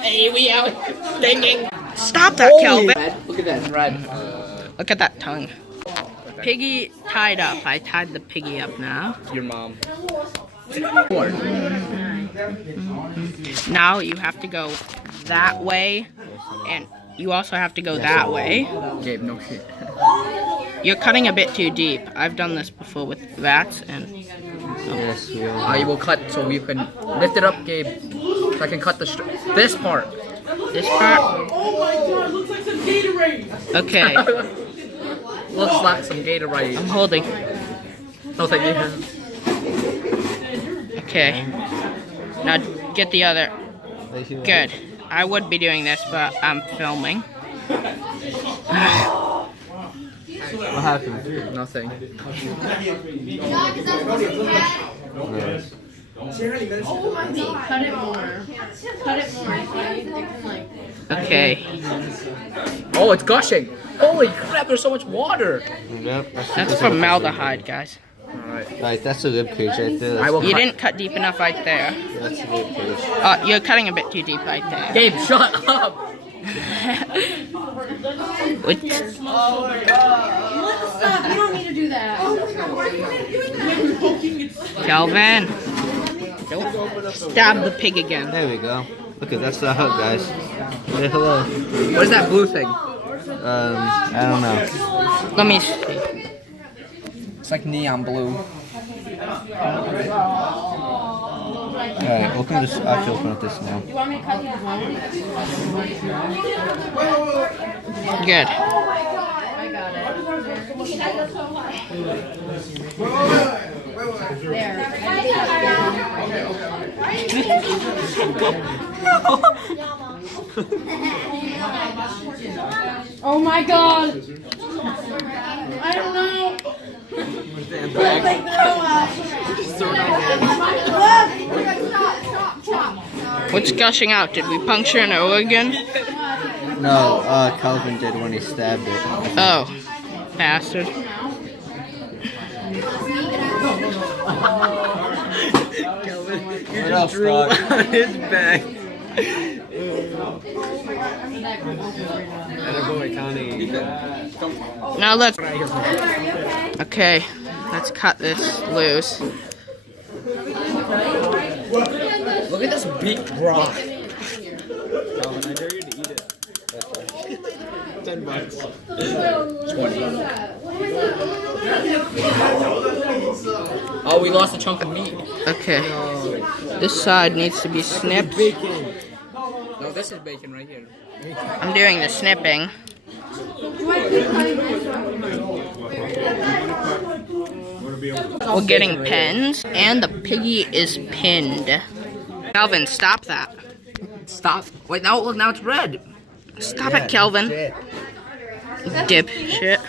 Hey, we out stinging. Stop that, Kelvin. Look at that red. Look at that tongue. Piggy tied up. I tied the piggy up now. Your mom. Now you have to go that way, and you also have to go that way. Gabe, no shit. You're cutting a bit too deep. I've done this before with rats, and Yes, we are. I will cut so you can lift it up, Gabe. So I can cut this part. this part. Oh my god, looks like some Gatorade! Okay, Looks like some Gatorade. I'm holding. No, thank you. Okay, now get the other. Good. I would be doing this, but I'm filming. What happened? Nothing. Cut it more. Cut it more. Okay. Oh, it's gushing. Holy crap, there's so much water. Yep. That's formaldehyde, guys. Alright. Right, that's a rib cage right there. I will You cut. didn't cut deep enough right there. That's a rib cage. You're cutting a bit too deep right there. Gabe, shut up. Which, Stop, you don't need to do that. Kelvin, don't stab the pig again. There we go. Look at that's the hug, guys. Say hello. What is that blue thing? I don't know. Let me see. It's like neon blue. Alright, open this. I have to open up this now. You want me to cut these ones? Good. I got it. Oh my god! I don't know. What's gushing out? Did we puncture an organ? No, Calvin did when he stabbed it. Oh, bastard. What else, dog? On his back. Now let's... Okay, let's cut this loose. Look at this big rock. Calvin, I dare you to eat it. $10. 20. Oh, we lost a chunk of meat. Okay. This side needs to be snipped. No, this is bacon right here. I'm doing the snipping. We're getting pens, and the piggy is pinned. Kelvin, stop that. Stop. Wait, now look, now it's red. Stop it, Kelvin. Dipshit.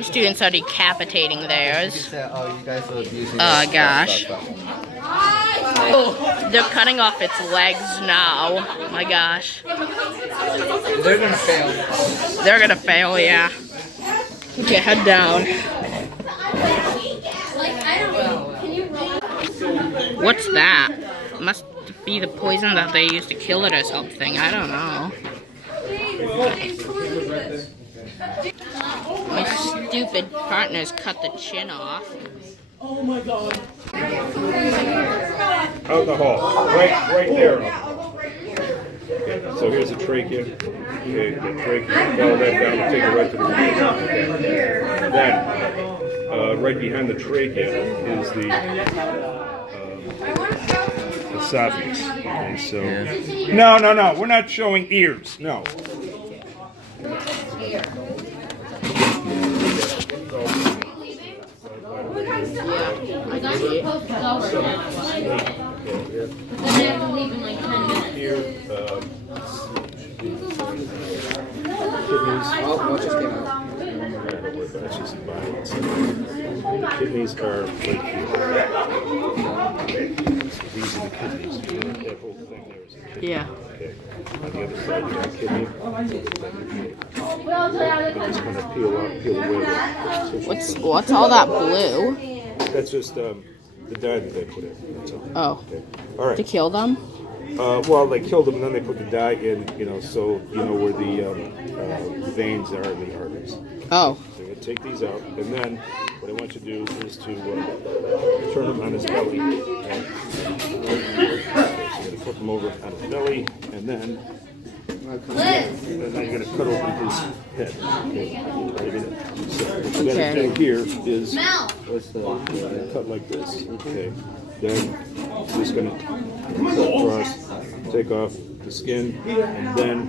Students are decapitating theirs. Oh, you guys are abusing. Gosh. Oh, they're cutting off its legs now. My gosh. They're gonna fail. They're gonna fail, yeah. Okay, head down. What's that? Must be the poison that they used to kill it or something. I don't know. My stupid partners cut the chin off. Oh my god. Out the hall, right there. Okay, so here's the trachea. Okay, the trachea, follow that down and take it right to the root. Okay. Then, right behind the trachea is the esophagus. Okay, so no, we're not showing ears. No. Here, kidneys are right here. These are the kidneys. That whole thing there is a kidney. Yeah. Okay. On the other side, you got a kidney. It's going to peel away. What's all that blue? That's just the dye that they put in. That's all. Oh, Okay. All right. to kill them? Well, they killed them and then they put the dye in, you know, so you know where the veins are in the arteries. Oh. So you're gonna take these out, and then what I want you to do is to turn him on his belly. Okay? So you're gonna flip him over on his belly, and then you're gonna cut open his head. Okay? So what you gotta do here is cut like this. Okay. Then just gonna cut across, take off the skin, and then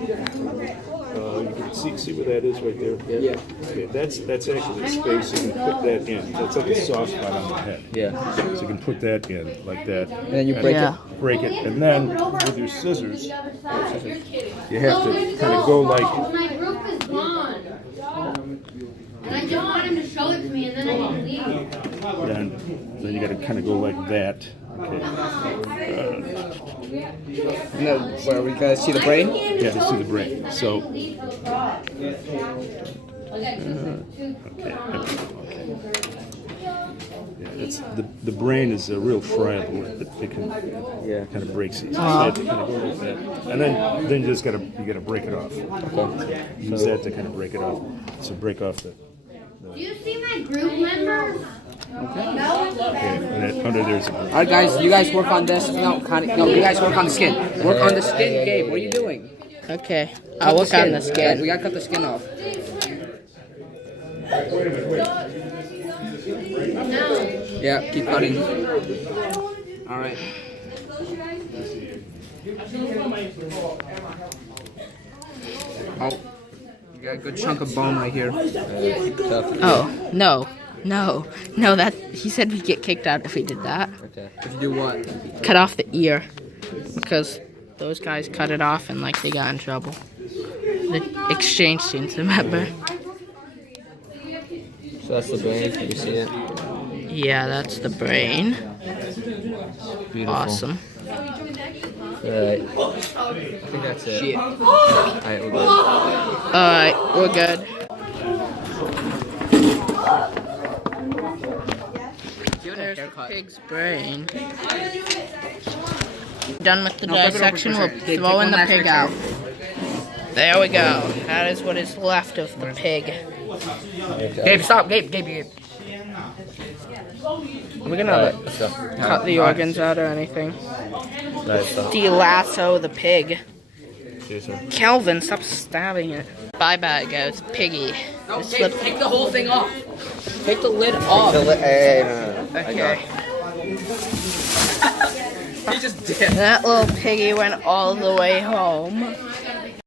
you can see where that is right there. Yeah. Okay, that's actually the space. You can put that in. That's like a soft spot on the head. Yeah. So you can put that in like that. And then you break it. Break it, and then with your scissors, you have to kind of go like. My group is gone. And I just want him to show it to me, and then I can leave. Then you got to kind of go like that. Okay. And then where we gotta see the brain? Yeah, to see the brain. So. Yeah, it's the brain is a real friable. It can kind of breaks these. So you have to kind of go like that, and then you just gotta break it off. Okay. Use that to kind of break it off. So break off the. Do you see my group members? Okay, and then under there's. All right, guys, you guys work on this. No, Connie, no, you guys work on the skin. Work on the skin, Gabe. What are you doing? Okay. I'll work on the skin. We gotta cut the skin off. Yeah, keep cutting. All right. Oh, you got a good chunk of bone right here. Oh, no. That he said we'd get kicked out if we did that. Okay. If you do what? Cut off the ear. Because those guys cut it off and like they got in trouble. The exchange students, remember? So that's the brain. Can you see it? Yeah, that's the brain. Beautiful. Awesome. Alright. I think that's it. Alright, we're good. Alright, we're good. There's the pig's brain. Done with the dissection, we'll throw in the pig out. There we go. That is what is left of the pig. Gabe, stop. Gabe. Are we gonna Cut the organs out or anything? De-lasso the pig. Kelvin, stop stabbing it. Bye-bye, goes Piggy. No, Gabe, take the whole thing off. Take the lid off. Okay. He just did. That little piggy went all the way home.